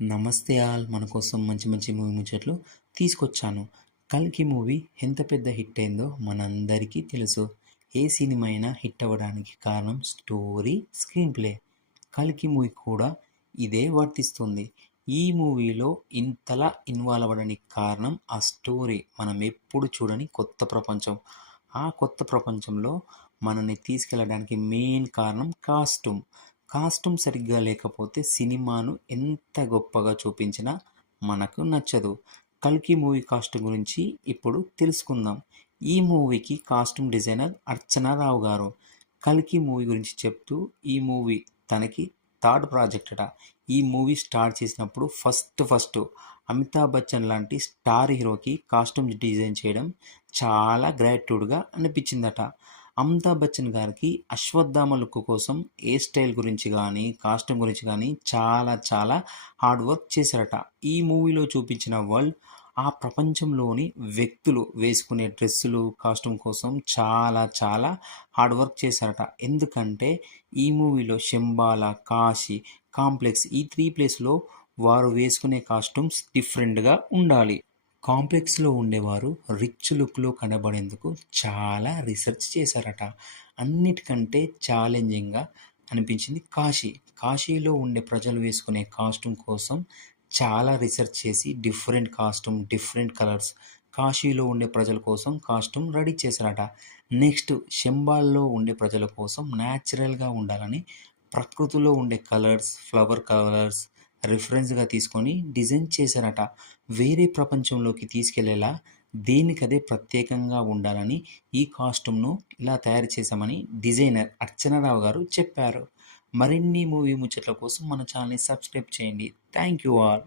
నమస్తే ఆల్ మన కోసం మంచి మంచి మూవీ ముచ్చట్లు తీసుకొచ్చాను. 'కల్కి' మూవీ ఎంత పెద్ద హిట్ అయిందో మనందరికీ తెలుసు. ఏ సినిమా అయినా హిట్ అవ్వడానికి కారణం స్టోరీ, స్క్రీన్ ప్లే. 'కల్కి' మూవీ కూడా ఇదే వర్తిస్తుంది. ఈ మూవీలో ఇంతలా ఇన్వాల్వ్ అవ్వడానికి కారణం ఆ స్టోరీ. మనం ఎప్పుడు చూడని కొత్త ప్రపంచం. ఆ కొత్త ప్రపంచంలో మనల్ని తీసుకెళ్ళడానికి మెయిన్ కారణం కాస్ట్యూమ్. కాస్ట్యూమ్ సరిగ్గా లేకపోతే సినిమాను ఎంత గొప్పగా చూపించినా మనకు నచ్చదు. 'కల్కి' మూవీ కాస్ట్యూమ్ గురించి ఇప్పుడు తెలుసుకుందాం. ఈ మూవీకి కాస్ట్యూమ్ డిజైనర్ అర్చనా రావు గారు. 'కల్కి' మూవీ గురించి చెప్తూ ఈ మూవీ తనకి థర్డ్ ప్రాజెక్ట్ అట. ఈ మూవీ స్టార్ట్ చేసినప్పుడు ఫస్ట్ అమితాబ్ బచ్చన్ లాంటి స్టార్ హీరోకి కాస్ట్యూమ్ డిజైన్ చేయడం చాలా గ్రాట్యూడ్గా అనిపించిందట. అమితాబ్ బచ్చన్ గారికి అశ్వత్థామ లుక్ కోసం హెయిర్ స్టైల్ గురించి కానీ కాస్ట్యూమ్ గురించి కానీ చాలా హార్డ్ వర్క్ చేశారట. ఈ మూవీలో చూపించిన వరల్డ్, ఆ ప్రపంచంలోని వ్యక్తులు వేసుకునే డ్రెస్సులు కాస్ట్యూమ్ కోసం చాలా హార్డ్ వర్క్ చేశారట. ఎందుకంటే ఈ మూవీలో శంబాల, కాశీ, కాంప్లెక్స్ ఈ 3 ప్లేస్లో వారు వేసుకునే కాస్ట్యూమ్స్ డిఫరెంట్గా ఉండాలి. కాంప్లెక్స్లో ఉండేవారు రిచ్ లుక్లో కనబడేందుకు చాలా రీసెర్చ్ చేశారట. అన్నిటికంటే ఛాలెంజింగ్గా అనిపించింది కాశీ. కాశీలో ఉండే ప్రజలు వేసుకునే కాస్ట్యూమ్ కోసం చాలా రీసెర్చ్ చేసి డిఫరెంట్ కాస్ట్యూమ్, డిఫరెంట్ కలర్స్ కాశీలో ఉండే ప్రజల కోసం కాస్ట్యూమ్ రెడీ చేశారట. నెక్స్ట్ శంబాల్లో ఉండే ప్రజల కోసం న్యాచురల్గా ఉండాలని ప్రకృతిలో ఉండే కలర్స్, ఫ్లవర్ కలర్స్ రిఫరెన్స్గా తీసుకొని డిజైన్ చేశారట. వేరే ప్రపంచంలోకి తీసుకెళ్లేలా దేనికదే ప్రత్యేకంగా ఉండాలని ఈ కాస్ట్యూమ్ను ఇలా తయారు చేశామని డిజైనర్ అర్చనారావు గారు చెప్పారు. మరిన్ని మూవీ ముచ్చట్ల కోసం మన ఛానల్ని సబ్స్క్రైబ్ చేయండి. Thank you all.